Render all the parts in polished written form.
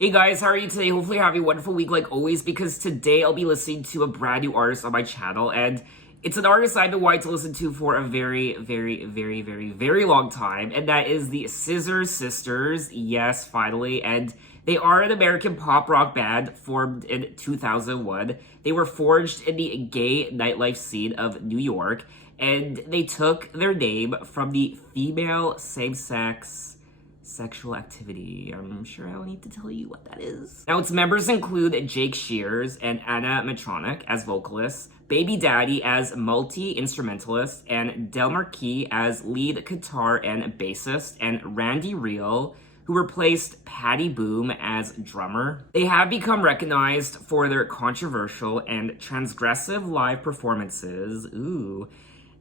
Hey guys, how are you today? Hopefully you're having a wonderful week like always, because today I'll be listening to a brand new artist on my channel, and it's an artist I've been wanting to listen to for a very long time, and that is the Scissor Sisters. Yes, finally. And they are an American pop rock band formed in 2001. They were forged in the gay nightlife scene of New York, and they took their name from the female same-sex sexual activity. I'm sure I don't need to tell you what that is. Now, its members include Jake Shears and Anna Matronic as vocalists, Baby Daddy as multi-instrumentalist, and Del Marquis as lead guitar and bassist, and Randy Reel, who replaced Patty Boom as drummer. They have become recognized for their controversial and transgressive live performances.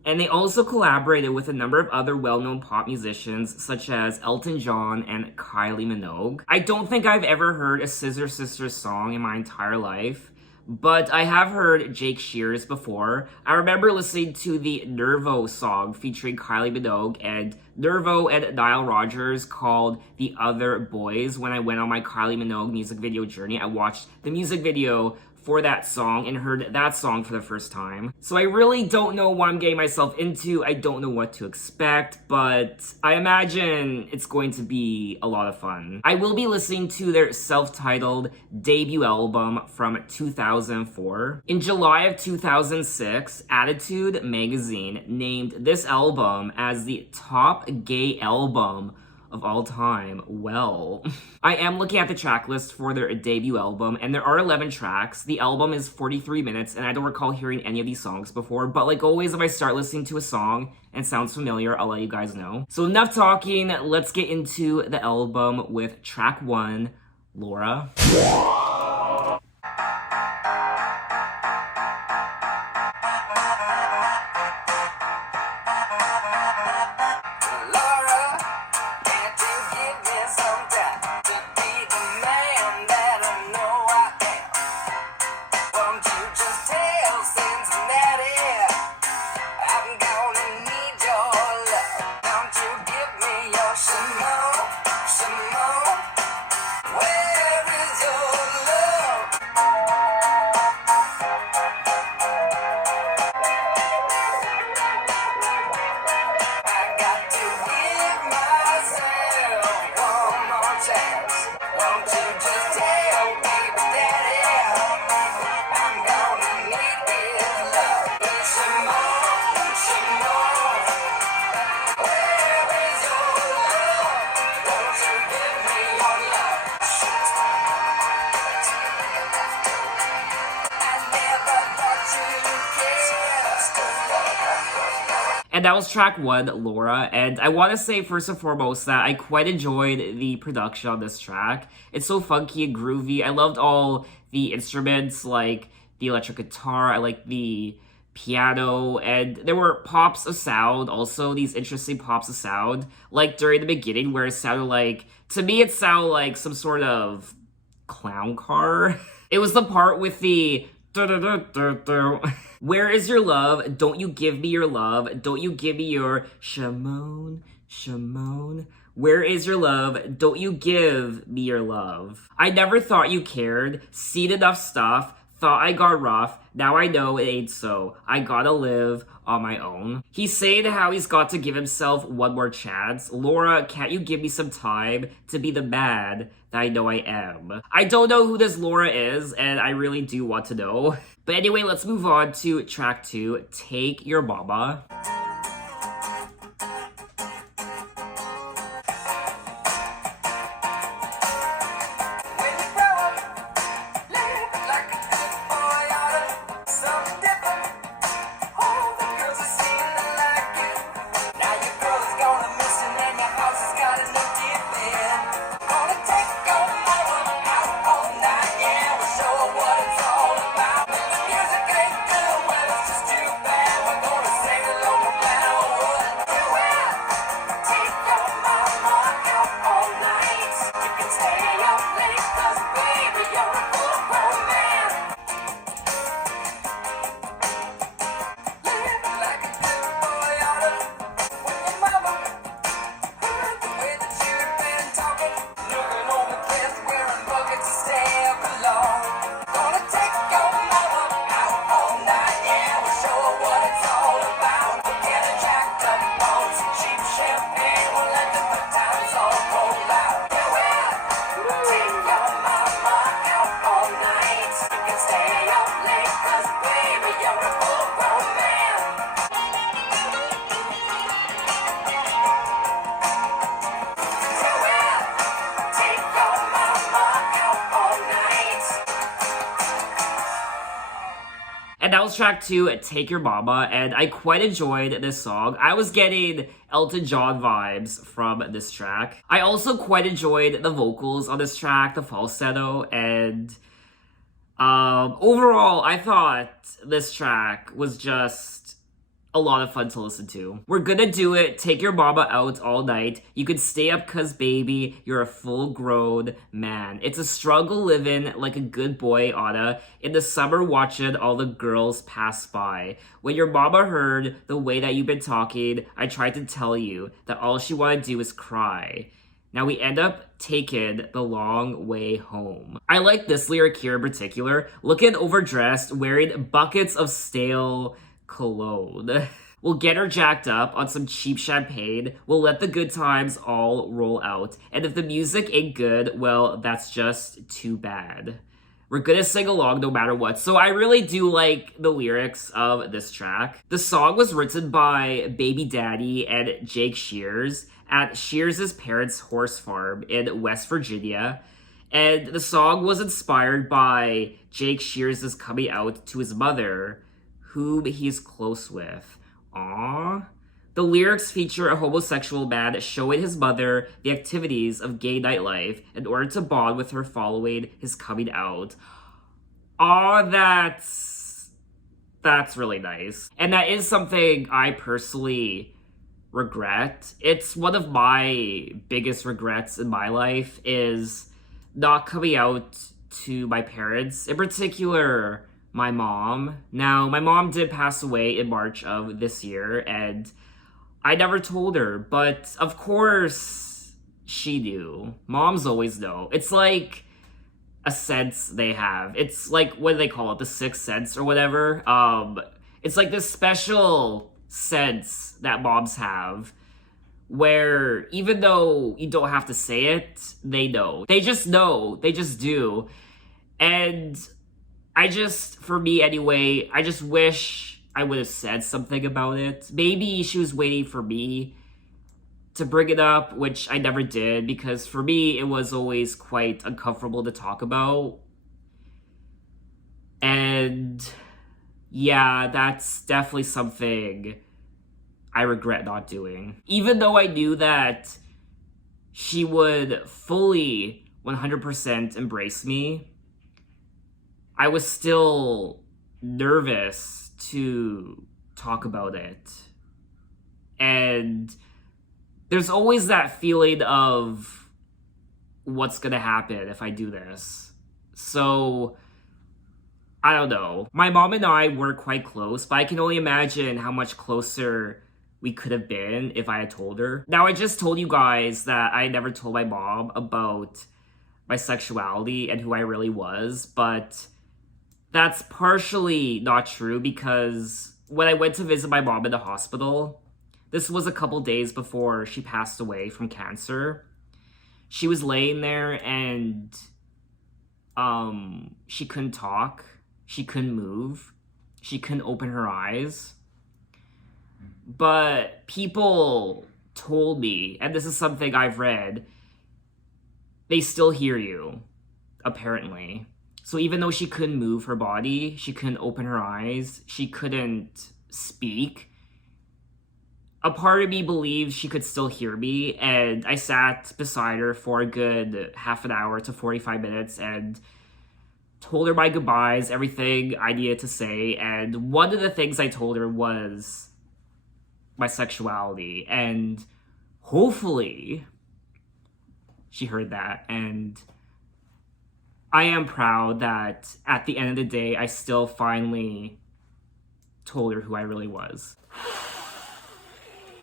And they also collaborated with a number of other well-known pop musicians, such as Elton John and Kylie Minogue. I don't think I've ever heard a Scissor Sisters song in my entire life, but I have heard Jake Shears before. I remember listening to the Nervo song featuring Kylie Minogue and Nervo and Nile Rodgers called The Other Boys. When I went on my Kylie Minogue music video journey, I watched the music video for that song and heard that song for the first time. So I really don't know what I'm getting myself into. I don't know what to expect, but I imagine it's going to be a lot of fun. I will be listening to their self-titled debut album from 2004. In July of 2006, Attitude magazine named this album as the top gay album of all time. Well, I am looking at the track list for their debut album, and there are 11 tracks. The album is 43 minutes, and I don't recall hearing any of these songs before, but like always, if I start listening to a song and it sounds familiar, I'll let you guys know. So enough talking, let's get into the album with track 1, Laura. And that was track 1, Laura, and I want to say first and foremost that I quite enjoyed the production on this track. It's so funky and groovy. I loved all the instruments, like the electric guitar, I like the piano, and there were pops of sound, also these interesting pops of sound, like during the beginning where it sounded like, to me it sounded like some sort of clown car. It was the part with the where is your love? Don't you give me your love? Don't you give me your Shimon, Shimon? Where is your love? Don't you give me your love? I never thought you cared. Seen enough stuff. Thought I got rough. Now I know it ain't so. I gotta live on my own. He's saying how he's got to give himself one more chance. Laura, can't you give me some time to be the man that I know I am? I don't know who this Laura is, and I really do want to know. But anyway, let's move on to track 2, Take Your Mama. And that was track 2, Take Your Mama, and I quite enjoyed this song. I was getting Elton John vibes from this track. I also quite enjoyed the vocals on this track, the falsetto, and overall, I thought this track was just a lot of fun to listen to. We're gonna do it. Take your mama out all night. You can stay up cause baby, you're a full-grown man. It's a struggle living like a good boy oughta. In the summer watching all the girls pass by. When your mama heard the way that you've been talking, I tried to tell you that all she wanna do is cry. Now we end up taking the long way home. I like this lyric here in particular. Looking overdressed, wearing buckets of stale cologne. We'll get her jacked up on some cheap champagne. We'll let the good times all roll out. And if the music ain't good, well, that's just too bad. We're gonna sing along no matter what. So I really do like the lyrics of this track. The song was written by Baby Daddy and Jake Shears at Shears' parents' horse farm in West Virginia. And the song was inspired by Jake Shears' coming out to his mother, whom he's close with. Aww. The lyrics feature a homosexual man showing his mother the activities of gay nightlife in order to bond with her following his coming out. Aw, that's really nice. And that is something I personally regret. It's one of my biggest regrets in my life is not coming out to my parents, in particular my mom. Now, my mom did pass away in March of this year, and I never told her, but of course she knew. Moms always know. It's like a sense they have. It's like, what do they call it? The sixth sense or whatever. It's like this special sense that moms have where even though you don't have to say it, they know. They just know. They just do. And for me anyway, I just wish I would have said something about it. Maybe she was waiting for me to bring it up, which I never did, because for me, it was always quite uncomfortable to talk about. And yeah, that's definitely something I regret not doing. Even though I knew that she would fully 100% embrace me, I was still nervous to talk about it. And there's always that feeling of what's gonna happen if I do this. So, I don't know. My mom and I were quite close, but I can only imagine how much closer we could have been if I had told her. Now, I just told you guys that I never told my mom about my sexuality and who I really was, but that's partially not true because when I went to visit my mom in the hospital, this was a couple days before she passed away from cancer. She was laying there and she couldn't talk. She couldn't move. She couldn't open her eyes. But people told me, and this is something I've read, they still hear you, apparently. So even though she couldn't move her body, she couldn't open her eyes, she couldn't speak, a part of me believes she could still hear me, and I sat beside her for a good half an hour to 45 minutes and told her my goodbyes, everything I needed to say, and one of the things I told her was my sexuality, and hopefully she heard that, and I am proud that at the end of the day, I still finally told her who I really was.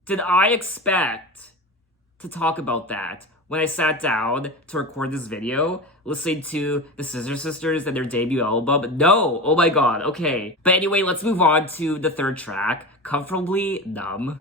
Did I expect to talk about that when I sat down to record this video, listening to the Scissor Sisters and their debut album? No! Oh my god, okay. But anyway, let's move on to the third track, Comfortably Numb.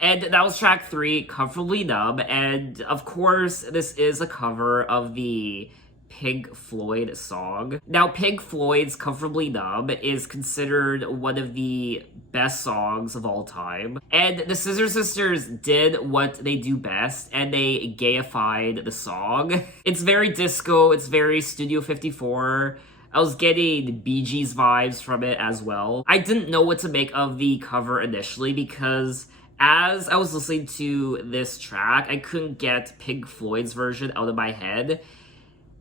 And that was track 3, Comfortably Numb. And of course, this is a cover of the Pink Floyd song. Now, Pink Floyd's Comfortably Numb is considered one of the best songs of all time. And the Scissor Sisters did what they do best, and they gayified the song. It's very disco, it's very Studio 54. I was getting Bee Gees vibes from it as well. I didn't know what to make of the cover initially because as I was listening to this track, I couldn't get Pink Floyd's version out of my head.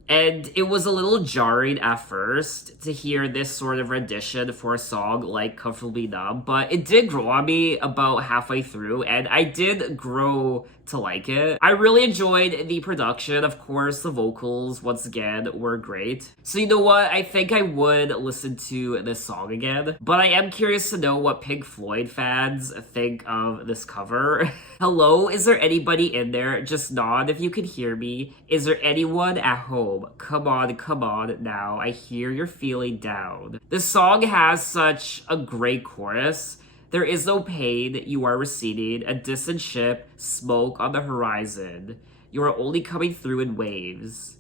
And it was a little jarring at first to hear this sort of rendition for a song like Comfortably Numb, but it did grow on me about halfway through, and I did grow to like it. I really enjoyed the production. Of course, the vocals, once again, were great. So you know what? I think I would listen to this song again, but I am curious to know what Pink Floyd fans think of this cover. Hello? Is there anybody in there? Just nod if you can hear me. Is there anyone at home? Come on now. I hear you're feeling down. This song has such a great chorus. There is no pain, you are receding, a distant ship, smoke on the horizon. You are only coming through in waves.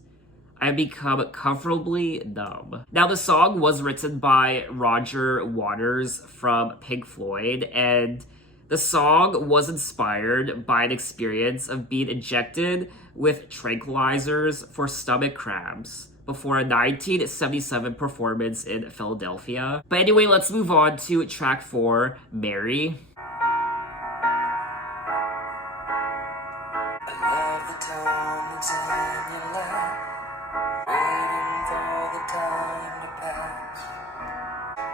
I have become comfortably numb. Now, the song was written by Roger Waters from Pink Floyd, and the song was inspired by an experience of being injected with tranquilizers for stomach cramps before a 1977 performance in Philadelphia. But anyway, let's move on to track 4, Mary. I love the time that's in your life, waiting for the time to pass.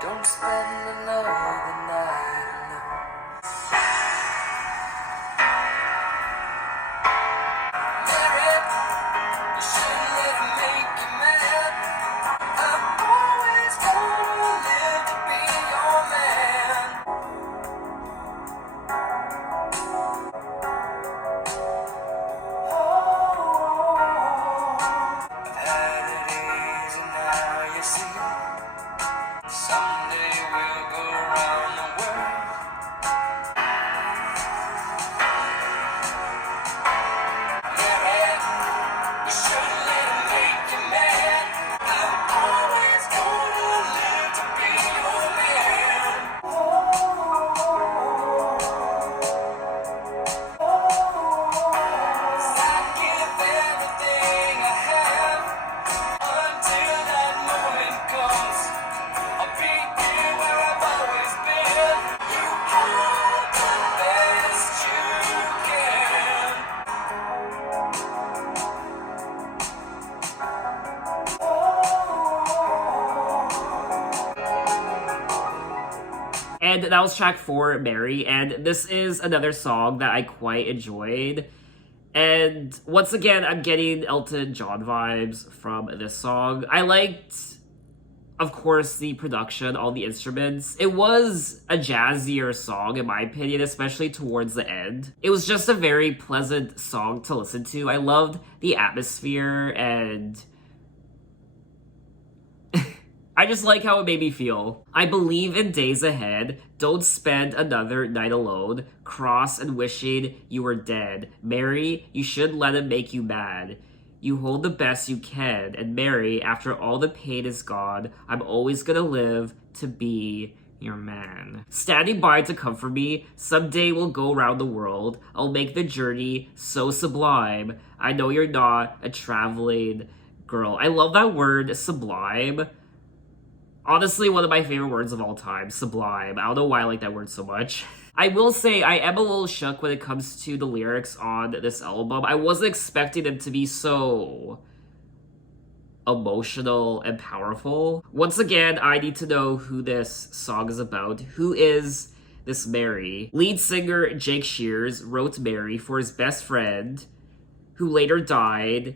Don't spend another night alone. Mary, you shouldn't let it make you mad. I'm always gonna live to be your man. I've had it easy, now you see. Someday we'll go around the world. Mary, you shouldn't let it make you mad. I'm always gonna live to be your man. 'Cause I'd give everything I have until that moment comes. I'll be here where I've always been. You are the best you can. And that was track 4, Mary, and this is another song that I quite enjoyed. And once again, I'm getting Elton John vibes from this song. I liked, of course, the production, all the instruments. It was a jazzier song, in my opinion, especially towards the end. It was just a very pleasant song to listen to. I loved the atmosphere, and I just like how it made me feel. I believe in days ahead. Don't spend another night alone, cross and wishing you were dead. Mary, you shouldn't let him make you mad. You hold the best you can. And Mary, after all the pain is gone, I'm always gonna live to be your man. Standing by to comfort me, someday we'll go around the world. I'll make the journey so sublime. I know you're not a traveling girl. I love that word, sublime. Honestly, one of my favorite words of all time, sublime. I don't know why I like that word so much. I will say I am a little shook when it comes to the lyrics on this album. I wasn't expecting them to be so emotional and powerful. Once again, I need to know who this song is about. Who is this Mary? Lead singer Jake Shears wrote Mary for his best friend, who later died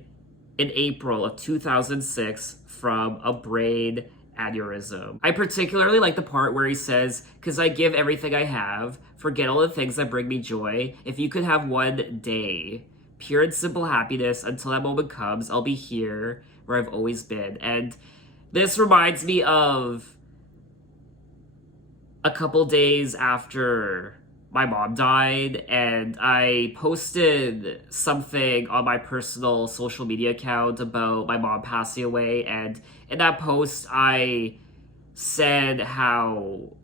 in April of 2006 from a brain aneurysm. I particularly like the part where he says, "'Cause I give everything I have, forget all the things that bring me joy. If you could have one day, pure and simple happiness until that moment comes, I'll be here where I've always been." And this reminds me of a couple days after my mom died, and I posted something on my personal social media account about my mom passing away, and in that post I said how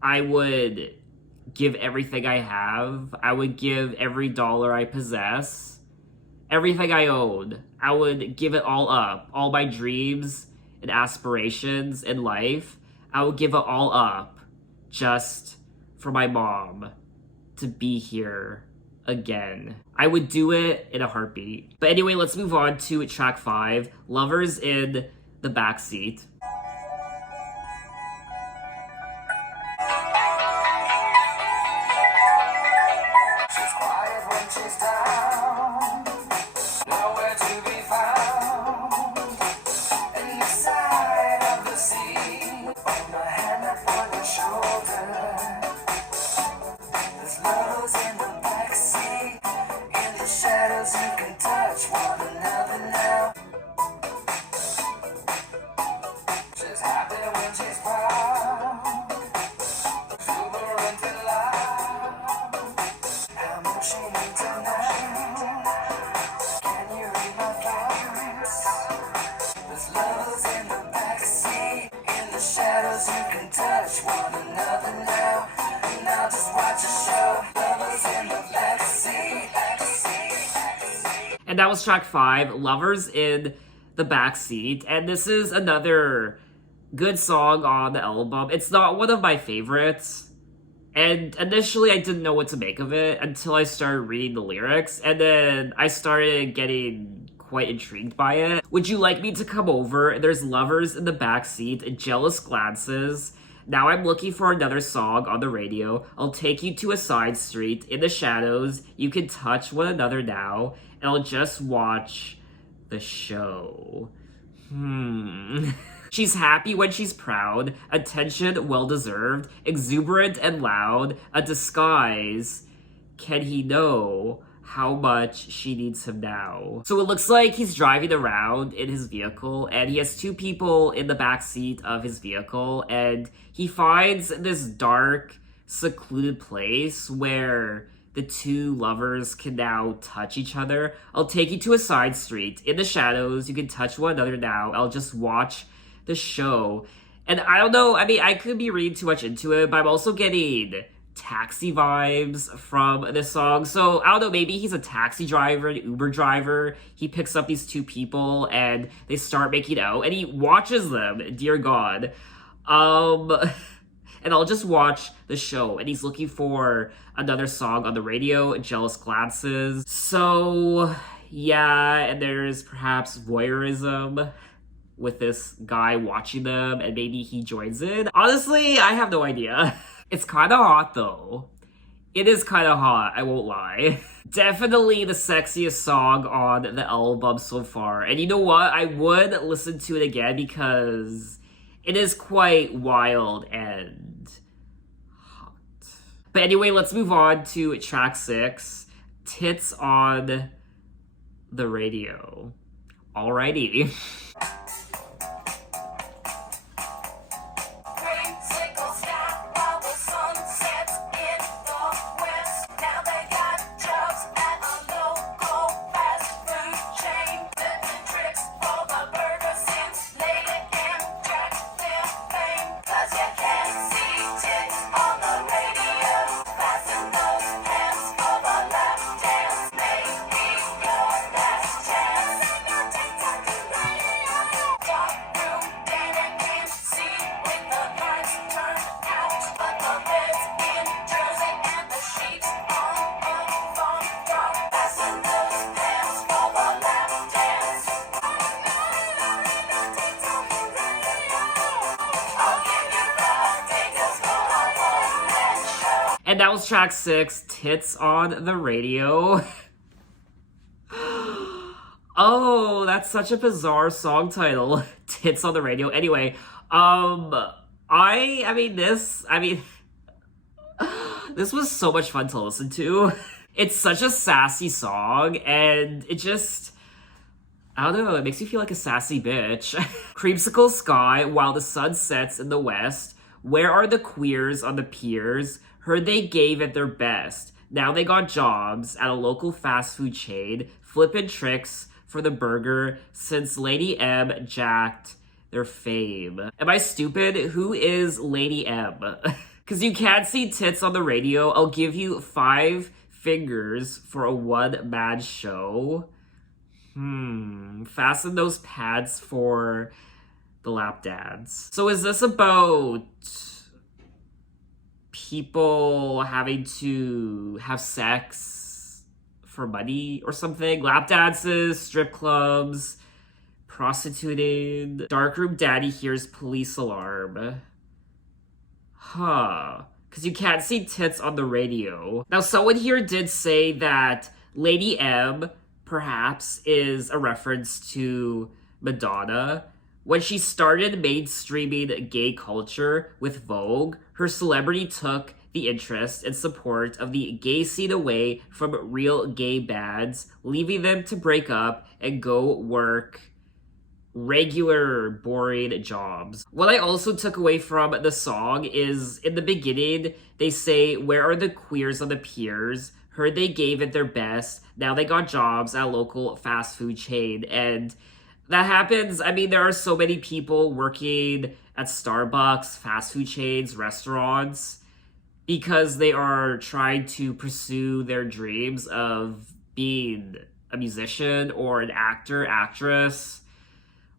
I would give everything I have. I would give every dollar I possess, everything I own. I would give it all up, all my dreams and aspirations in life. I would give it all up just for my mom to be here again. I would do it in a heartbeat. But anyway, let's move on to track 5, Lovers in the Backseat. She's quiet when she's down, nowhere to be found. In the side of the sea, on the hand up on your shoulder. There's lovers in the backseat, in the shadows you can touch one another now. She's happy when she's proud, exuberant and loud. How much she needs tonight? Can you read my thoughts? There's lovers in the backseat, in the shadows you can touch one another now. Now just watch a show. Lovers in the backseat. And that was track 5, Lovers in the Backseat. And this is another good song on the album. It's not one of my favorites. And initially I didn't know what to make of it until I started reading the lyrics. And then I started getting quite intrigued by it. Would you like me to come over? There's lovers in the backseat, jealous glances. Now I'm looking for another song on the radio. I'll take you to a side street. In the shadows, you can touch one another now. And I'll just watch the show. She's happy when she's proud. Attention well-deserved. Exuberant and loud. A disguise. Can he know how much she needs him now? So it looks like he's driving around in his vehicle, and he has 2 people in the backseat of his vehicle, and he finds this dark, secluded place where the 2 lovers can now touch each other. I'll take you to a side street. In the shadows, you can touch one another now. I'll just watch the show. And I don't know, I mean, I could be reading too much into it, but I'm also getting Taxi vibes from this song. So I don't know, maybe he's a taxi driver, an Uber driver. He picks up these 2 people and they start making out and he watches them, dear God. And I'll just watch the show, and he's looking for another song on the radio, Jealous Glances. So yeah, and there's perhaps voyeurism with this guy watching them, and maybe he joins in. Honestly, I have no idea. It's kind of hot though. It is kind of hot, I won't lie. Definitely the sexiest song on the album so far. And you know what? I would listen to it again because it is quite wild and hot. But anyway, let's move on to track 6, Tits on the Radio. Alrighty. And that was track 6, Tits on the Radio. Oh, that's such a bizarre song title. Tits on the radio. Anyway, I mean this, I mean this was so much fun to listen to. It's such a sassy song and it just I don't know, it makes you feel like a sassy bitch. Creamsicle sky while the sun sets in the west. Where are the queers on the piers? Heard they gave it their best. Now they got jobs at a local fast food chain, flippin' tricks for the burger since Lady M jacked their fame. Am I stupid? Who is Lady M? Because you can't see tits on the radio. I'll give you 5 fingers for a one-man show. Fasten those pads for the lap dance. So is this about people having to have sex for money or something? Lap dances, strip clubs, prostituting. Darkroom daddy hears police alarm. Huh. Because you can't see tits on the radio. Now, someone here did say that Lady M perhaps is a reference to Madonna. When she started mainstreaming gay culture with Vogue, her celebrity took the interest and support of the gay scene away from real gay bands, leaving them to break up and go work regular, boring jobs. What I also took away from the song is, in the beginning, they say, where are the queers on the piers? Heard they gave it their best. Now they got jobs at a local fast food chain. And that happens. I mean, there are so many people working at Starbucks, fast food chains, restaurants, because they are trying to pursue their dreams of being a musician or an actor, actress,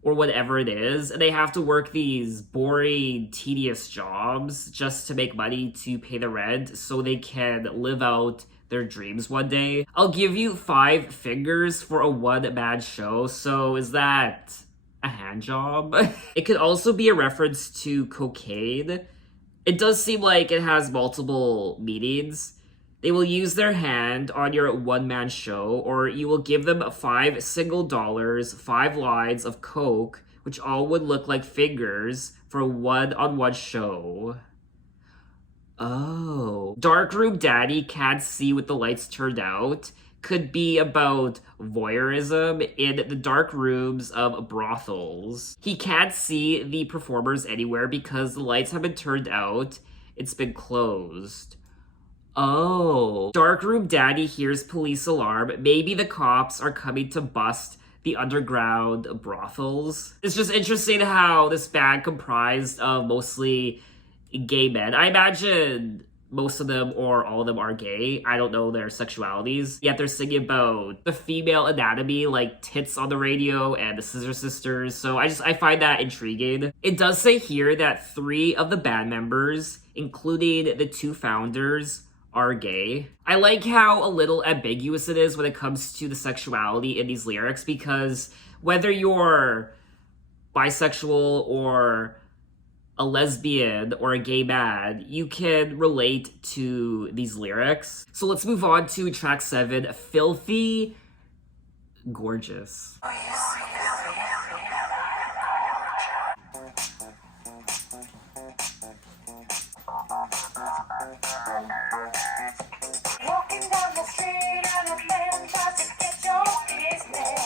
or whatever it is. And they have to work these boring, tedious jobs just to make money to pay the rent so they can live out their dreams one day. I'll give you 5 fingers for a one-man show. So is that a hand job? It could also be a reference to cocaine. It does seem like it has multiple meanings. They will use their hand on your one-man show, or you will give them 5 single dollars, 5 lines of coke, which all would look like fingers for a one-on-one show. Oh. Darkroom daddy can't see what the lights turned out could be about voyeurism in the dark rooms of brothels. He can't see the performers anywhere because the lights have been turned out. It's been closed. Oh. Darkroom daddy hears police alarm. Maybe the cops are coming to bust the underground brothels. It's just interesting how this band comprised of mostly gay men. I imagine most of them or all of them are gay. I don't know their sexualities. Yet they're singing about the female anatomy, like Tits on the Radio and the Scissor Sisters. So I find that intriguing. It does say here that 3 of the band members, including the 2 founders, are gay. I like how a little ambiguous it is when it comes to the sexuality in these lyrics, because whether you're bisexual or a lesbian or a gay man, you can relate to these lyrics. So let's move on to track 7, Filthy Gorgeous. Walking down the street and a man tries to get your business.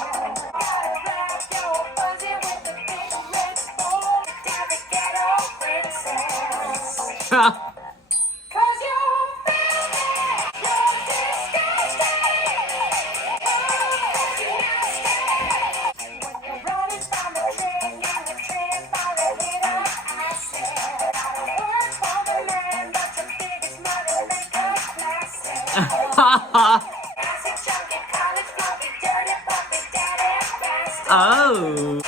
Gotta wrap your fuzzy with the big red ball. Down the ghetto princess. Cause you're filthy, you're disgusting. You're nasty. When you're running down the train, and the train follow it up, I said, gotta work for the man, but your biggest money maker plastic. Acid junkie, college flunky, dirty puppy, daddy bastard. Oh.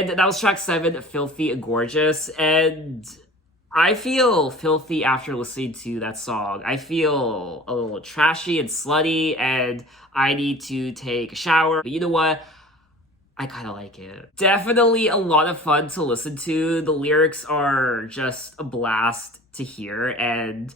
And that was track 7, Filthy Gorgeous. And I feel filthy after listening to that song. I feel a little trashy and slutty, and I need to take a shower. But you know what? I kind of like it. Definitely a lot of fun to listen to. The lyrics are just a blast to hear, and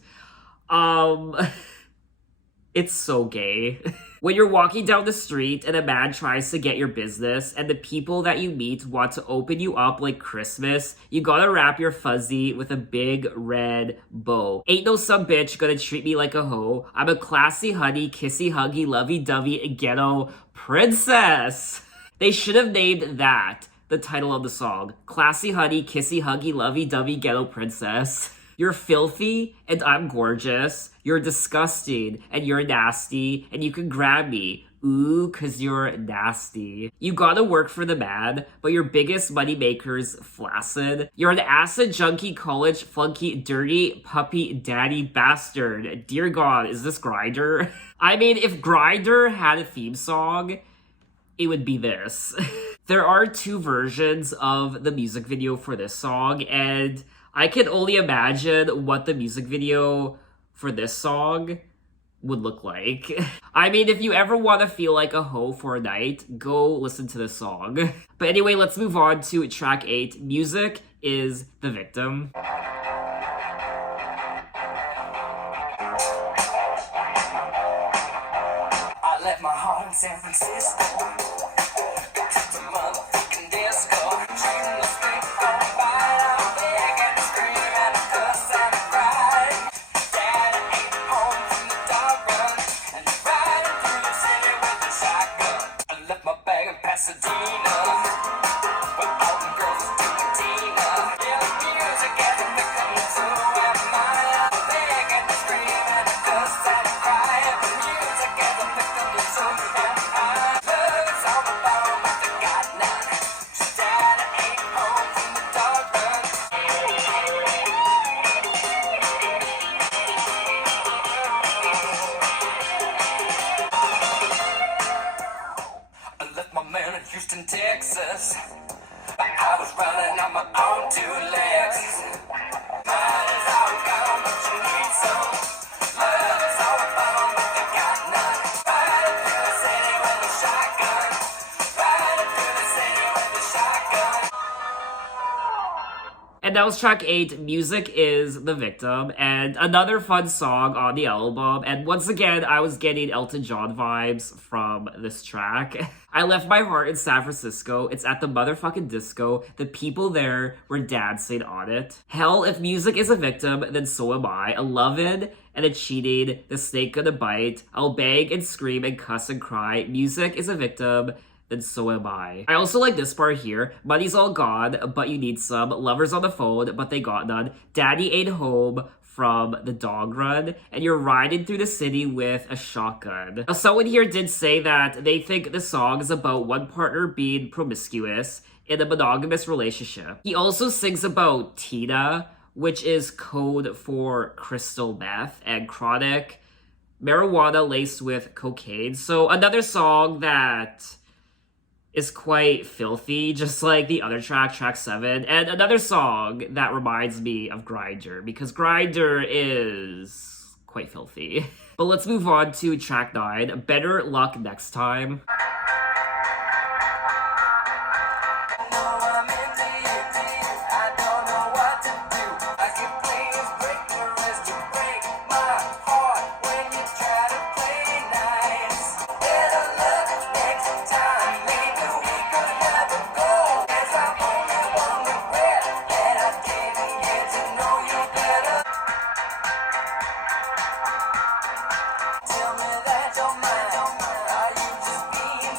it's so gay. When you're walking down the street and a man tries to get your business and the people that you meet want to open you up like Christmas, you gotta wrap your fuzzy with a big red bow. Ain't no some bitch gonna treat me like a hoe. I'm a classy honey, kissy huggy, lovey-dovey ghetto princess. They should have named that the title of the song. Classy honey, kissy huggy, lovey-dovey ghetto princess. You're filthy, and I'm gorgeous. You're disgusting, and you're nasty, and you can grab me. Ooh, cause you're nasty. You gotta work for the man, but your biggest moneymaker's flaccid. You're an acid junkie, college flunky, dirty puppy daddy bastard. Dear God, is this Grindr? I mean, if Grindr had a theme song, it would be this. There are 2 versions of the music video for this song, and I can only imagine what the music video for this song would look like. I mean, if you ever want to feel like a hoe for a night, go listen to this song. But anyway, let's move on to track 8. Music is the Victim. I left my heart in San Francisco. To the motherfucking disco. Treating the street on fire. I beg and scream and cuss and cry. Dad ain't home from the dog run. And riding through the city with a shotgun. I left my bag in Pasadena. With all the girls doing Tina. Yeah, the music and the victim, so am I. I beg and scream and cuss and cry. The music and the victim, so am I. Love is all about what they got now. Dad ain't home from the dog run. I left my man in Houston, Texas. I was running on my own 2 legs. Mine is always gone, but you need some. Love is all about what they got none. Riding through the city with a shotgun. Riding through the city with a shotgun. And that was track 8, Music is the Victim, and another fun song on the album. And once again, I was getting Elton John vibes from this track. I left my heart in San Francisco. It's at the motherfucking disco. The people there were dancing on it. Hell, if music is a victim, then so am I. A lovin' and a cheating, the snake gonna bite. I'll beg and scream and cuss and cry. Music is a victim, then so am I. I also like this part here. Money's all gone, but you need some. Lovers on the phone, but they got none. Daddy ain't home from the dog run, and you're riding through the city with a shotgun. Now, someone here did say that they think the song is about one partner being promiscuous in a monogamous relationship. He also sings about Tina, which is code for crystal meth, and chronic marijuana laced with cocaine. So another song that is quite filthy, just like the other track, track 7. And another song that reminds me of Grindr, because Grindr is quite filthy. But let's move on to track 9, Better Luck Next Time. Tell me that you're mine. Are you just being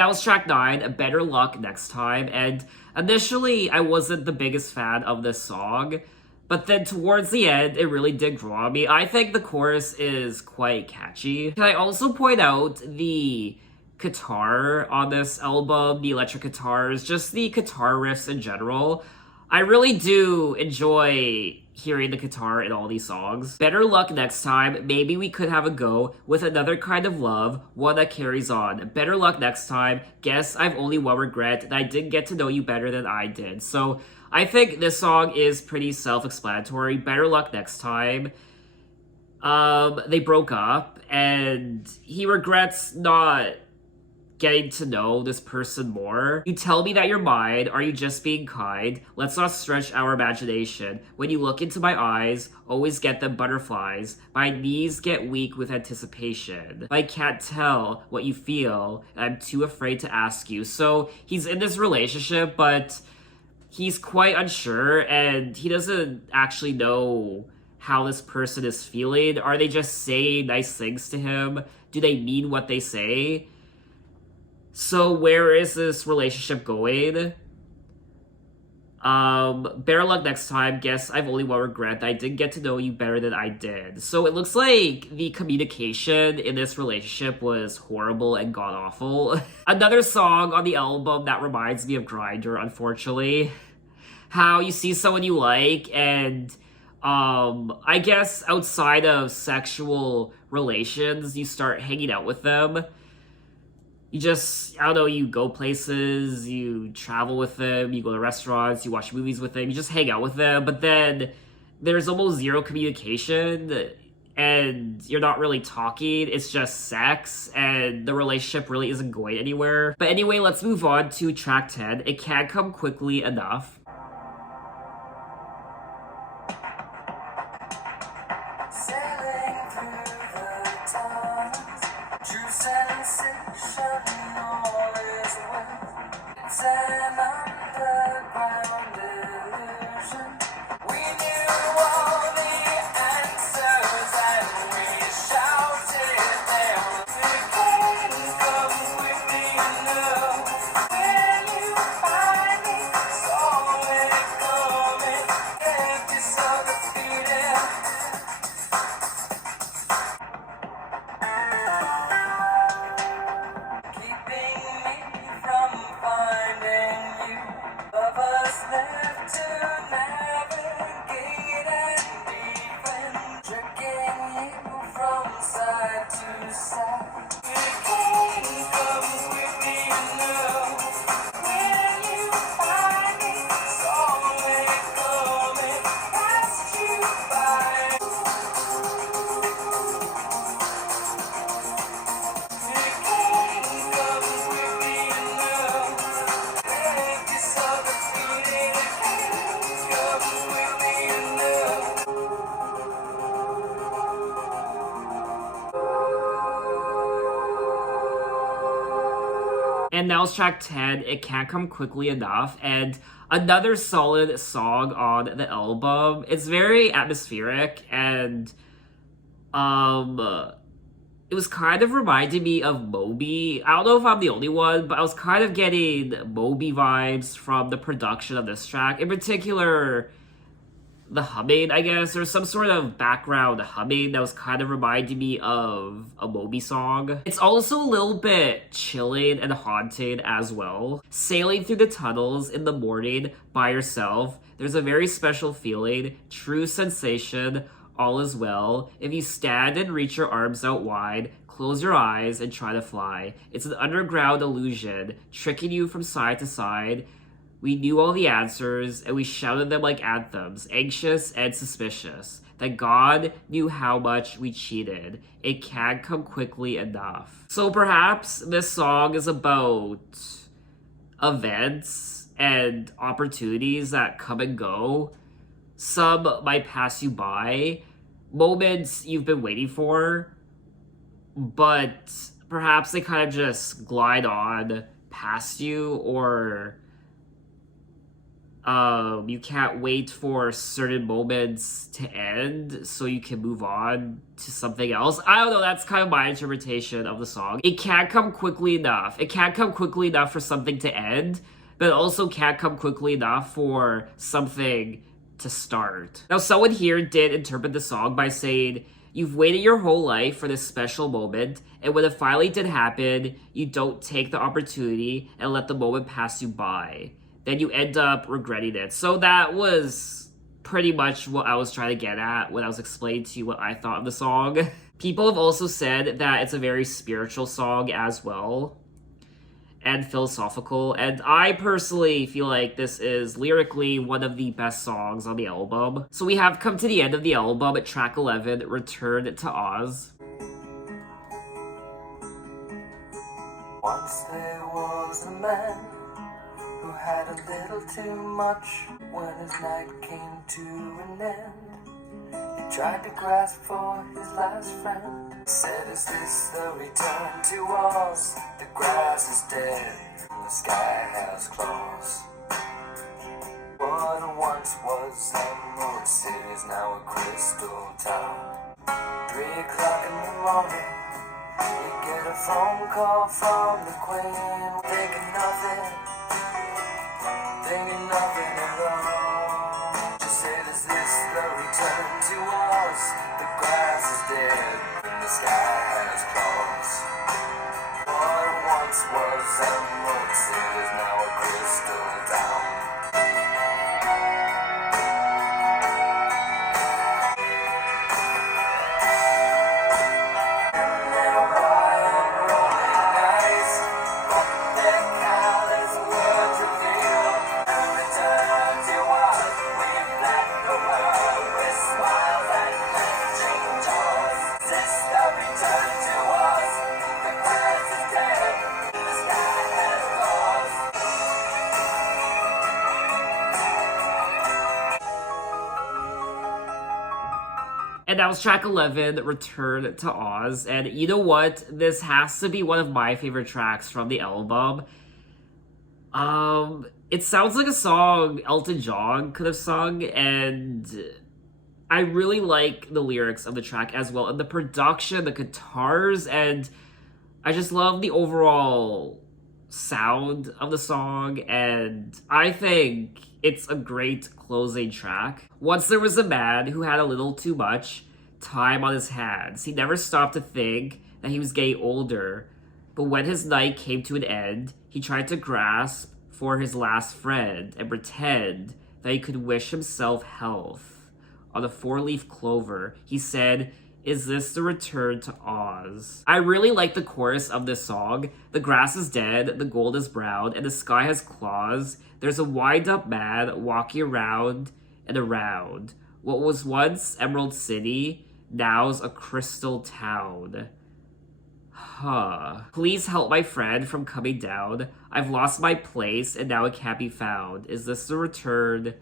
that was track 9, Better Luck Next Time. And initially, I wasn't the biggest fan of this song, but then towards the end, it really did grow on me. I think the chorus is quite catchy. Can I also point out the guitar on this album, the electric guitars, just the guitar riffs in general? I really do enjoy hearing the guitar in all these songs. Better Luck Next Time, maybe we could have a go with another kind of love, one that carries on. Better Luck Next Time, guess I've only one regret, that I didn't get to know you better than I did. So I think this song is pretty self-explanatory. Better Luck Next Time. They broke up, and he regrets not getting to know this person more. You tell me that you're mine. Are you just being kind? Let's not stretch our imagination. When you look into my eyes, always get them butterflies. My knees get weak with anticipation. I can't tell what you feel, and I'm too afraid to ask you. So he's in this relationship, but he's quite unsure, and he doesn't actually know how this person is feeling. Are they just saying nice things to him? Do they mean what they say? So where is this relationship going? Better Luck Next Time, guess I've only one regret, that I didn't get to know you better than I did. So it looks like the communication in this relationship was horrible and god-awful. Another song on the album that reminds me of Grindr, unfortunately. How you see someone you like, and I guess outside of sexual relations, you start hanging out with them. You just, I don't know, you go places, you travel with them, you go to restaurants, you watch movies with them, you just hang out with them, but then there's almost zero communication, and you're not really talking, it's just sex, and the relationship really isn't going anywhere. But anyway, let's move on to track 10, It Can't Come Quickly Enough. Sailing through the tunnels, true sensation, all is well. It's an underground illusion. We knew all the answers and we shouted them. You can't come with me now. Will you find me? Saw it coming, empty so defeated. Keeping me from finding you. Of us left to navigate and defend, jerking you from side to side. You can't come with me now. Will you find me? Saw it coming, passed you by. You can't come with me now. Empty so defeated. You can't come with me now. And now it's track 10, It Can't Come Quickly Enough, and another solid song on the album. It's very atmospheric, and it was kind of reminding me of Moby. I don't know if I'm the only one, but I was kind of getting Moby vibes from the production of this track. In particular, the humming, I guess. There's some sort of background humming that was kind of reminding me of a Moby song. It's also a little bit chilling and haunting as well. Sailing through the tunnels in the morning by yourself, there's a very special feeling, true sensation, all is well. If you stand and reach your arms out wide, close your eyes and try to fly. It's an underground illusion, tricking you from side to side. We knew all the answers, and we shouted them like anthems, anxious and suspicious. That God knew how much we cheated. It can't come quickly enough. So perhaps this song is about events and opportunities that come and go. Some might pass you by, moments you've been waiting for, but perhaps they kind of just glide on past you, or You can't wait for certain moments to end so you can move on to something else. I don't know, that's kind of my interpretation of the song. It can't come quickly enough. It can't come quickly enough for something to end, but it also can't come quickly enough for something to start. Now, someone here did interpret the song by saying, you've waited your whole life for this special moment, and when it finally did happen, you don't take the opportunity and let the moment pass you by. Then you end up regretting it. So that was pretty much what I was trying to get at when I was explaining to you what I thought of the song. People have also said that it's a very spiritual song as well, and philosophical, and I personally feel like this is lyrically one of the best songs on the album. So we have come to the end of the album at track 11, Return to Oz. Once there was a man who had a little too much. When his night came to an end, he tried to grasp for his last friend. He said, is this the return to Oz? The grass is dead and the sky has claws. What once was Emerald City is now a crystal town. 3 o'clock in the morning, we get a phone call from the Queen. Thinking nothing at all. She said, is this the return to us? The grass is dead and the sky has claws. What once was Emerald City is now a crystal town. And that was track 11, Return to Oz. And you know what? This has to be one of my favorite tracks from the album. It sounds like a song Elton John could have sung, and I really like the lyrics of the track as well, and the production, the guitars, and I just love the overall sound of the song, and I think it's a great closing track. Once there was a man who had a little too much time on his hands. He never stopped to think that he was getting older, but when his night came to an end, he tried to grasp for his last friend and pretend that he could wish himself health. On a 4-leaf clover, he said, is this the return to Oz? I really like the chorus of this song. The grass is dead, the gold is brown, and the sky has claws. There's a wind-up man walking around and around. What was once Emerald City, now's a crystal town. Huh. Please help my friend from coming down. I've lost my place and now it can't be found. Is this the return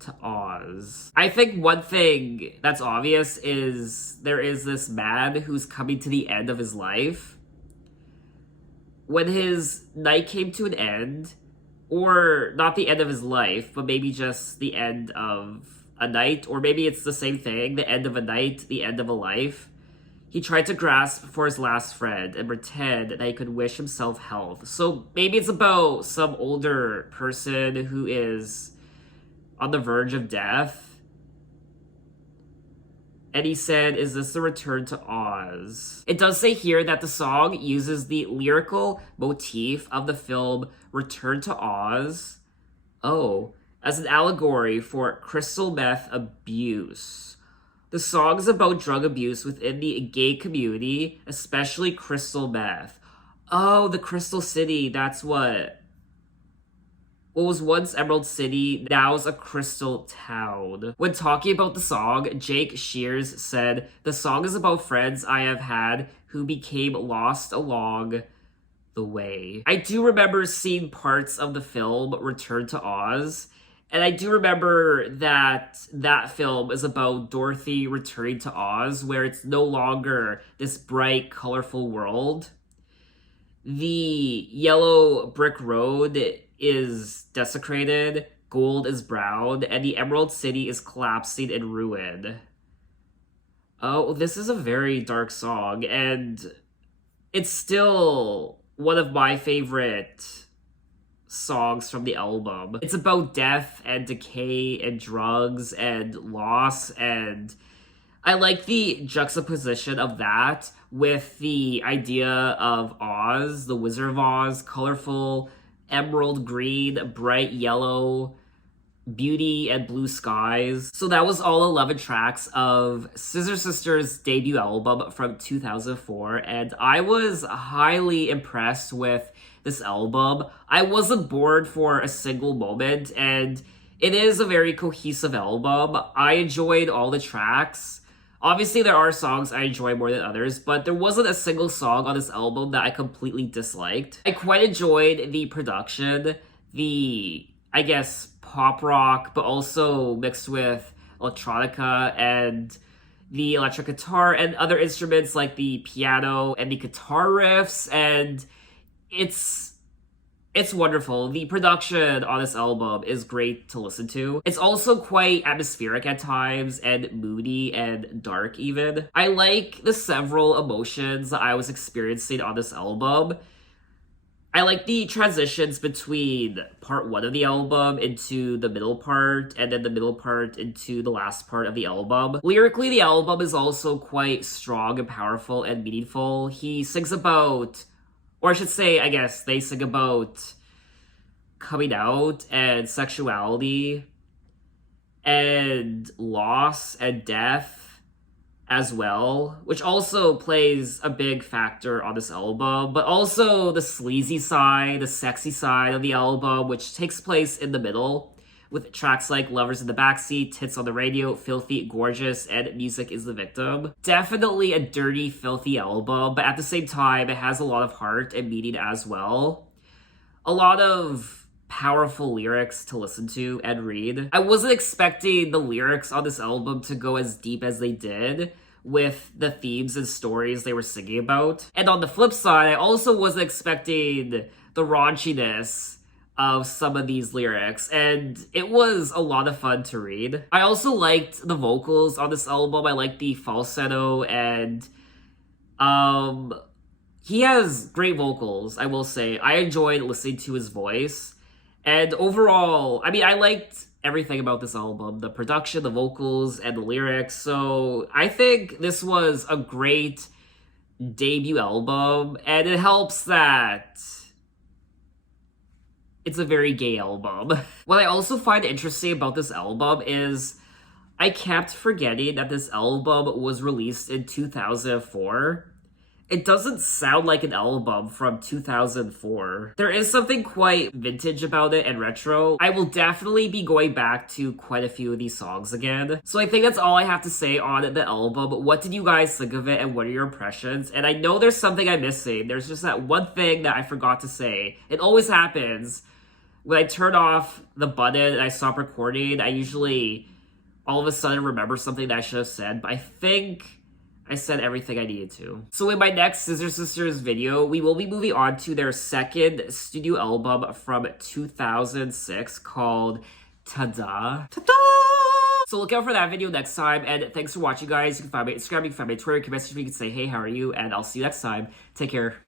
to Oz? I think one thing that's obvious is there is this man who's coming to the end of his life. When his night came to an end, or not the end of his life, but maybe just the end of a night, or maybe it's the same thing, the end of a night, the end of a life, he tried to grasp for his last friend and pretend that he could wish himself health. So maybe it's about some older person who is on the verge of death. And he said, is this the return to Oz? It does say here that the song uses the lyrical motif of the film Return to Oz, as an allegory for crystal meth abuse. The song is about drug abuse within the gay community, especially crystal meth. Oh, the Crystal City, that's what was once Emerald City, now's a crystal town. When talking about the song, Jake Shears said, the song is about friends I have had who became lost along the way. I do remember seeing parts of the film Return to Oz, and I do remember that that film is about Dorothy returning to Oz, where it's no longer this bright, colorful world. The yellow brick road is desecrated, gold is brown, and the Emerald City is collapsing in ruin. Oh, this is a very dark song, and it's still one of my favorite songs from the album. It's about death and decay and drugs and loss, and I like the juxtaposition of that with the idea of Oz, the Wizard of Oz, colorful emerald green, bright yellow, beauty and blue skies. So that was all 11 tracks of Scissor Sisters' debut album from 2004, and I was highly impressed with this album. I wasn't bored for a single moment, and it is a very cohesive album. I enjoyed all the tracks. Obviously, there are songs I enjoy more than others, but there wasn't a single song on this album that I completely disliked. I quite enjoyed the production, the, I guess, pop rock, but also mixed with electronica and the electric guitar and other instruments like the piano and the guitar riffs, and it's wonderful. The production on this album is great to listen to. It's also quite atmospheric at times and moody and dark even. I like the several emotions that I was experiencing on this album. I like the transitions between part 1 of the album into the middle part, and then the middle part into the last part of the album. Lyrically, the album is also quite strong and powerful and meaningful. He sings about, or I should say, I guess, they sing about coming out and sexuality and loss and death as well, which also plays a big factor on this album, but also the sleazy side, the sexy side of the album, which takes place in the middle, with tracks like Lovers in the Backseat, Tits on the Radio, Filthy, Gorgeous, and Music is the Victim. Definitely a dirty, filthy album, but at the same time, it has a lot of heart and meaning as well. A lot of powerful lyrics to listen to and read. I wasn't expecting the lyrics on this album to go as deep as they did with the themes and stories they were singing about. And on the flip side, I also wasn't expecting the raunchiness of some of these lyrics, and it was a lot of fun to read. I also liked the vocals on this album. I liked the falsetto, and he has great vocals, I will say. I enjoyed listening to his voice. And overall, I mean, I liked everything about this album. The production, the vocals, and the lyrics. So I think this was a great debut album. And it helps that it's a very gay album. What I also find interesting about this album is I kept forgetting that this album was released in 2004. It doesn't sound like an album from 2004. There is something quite vintage about it and retro. I will definitely be going back to quite a few of these songs again. So I think that's all I have to say on the album. What did you guys think of it, and what are your impressions? And I know there's something I'm missing. There's just that one thing that I forgot to say. It always happens. When I turn off the button and I stop recording, I usually all of a sudden remember something that I should have said, but I think I said everything I needed to. So in my next Scissor Sisters video, we will be moving on to their second studio album from 2006 called Ta-Da. Ta-Da! So look out for that video next time, and thanks for watching, guys. You can find me on Instagram, you can find me on Twitter, you can message me, you can say, hey, how are you? And I'll see you next time. Take care.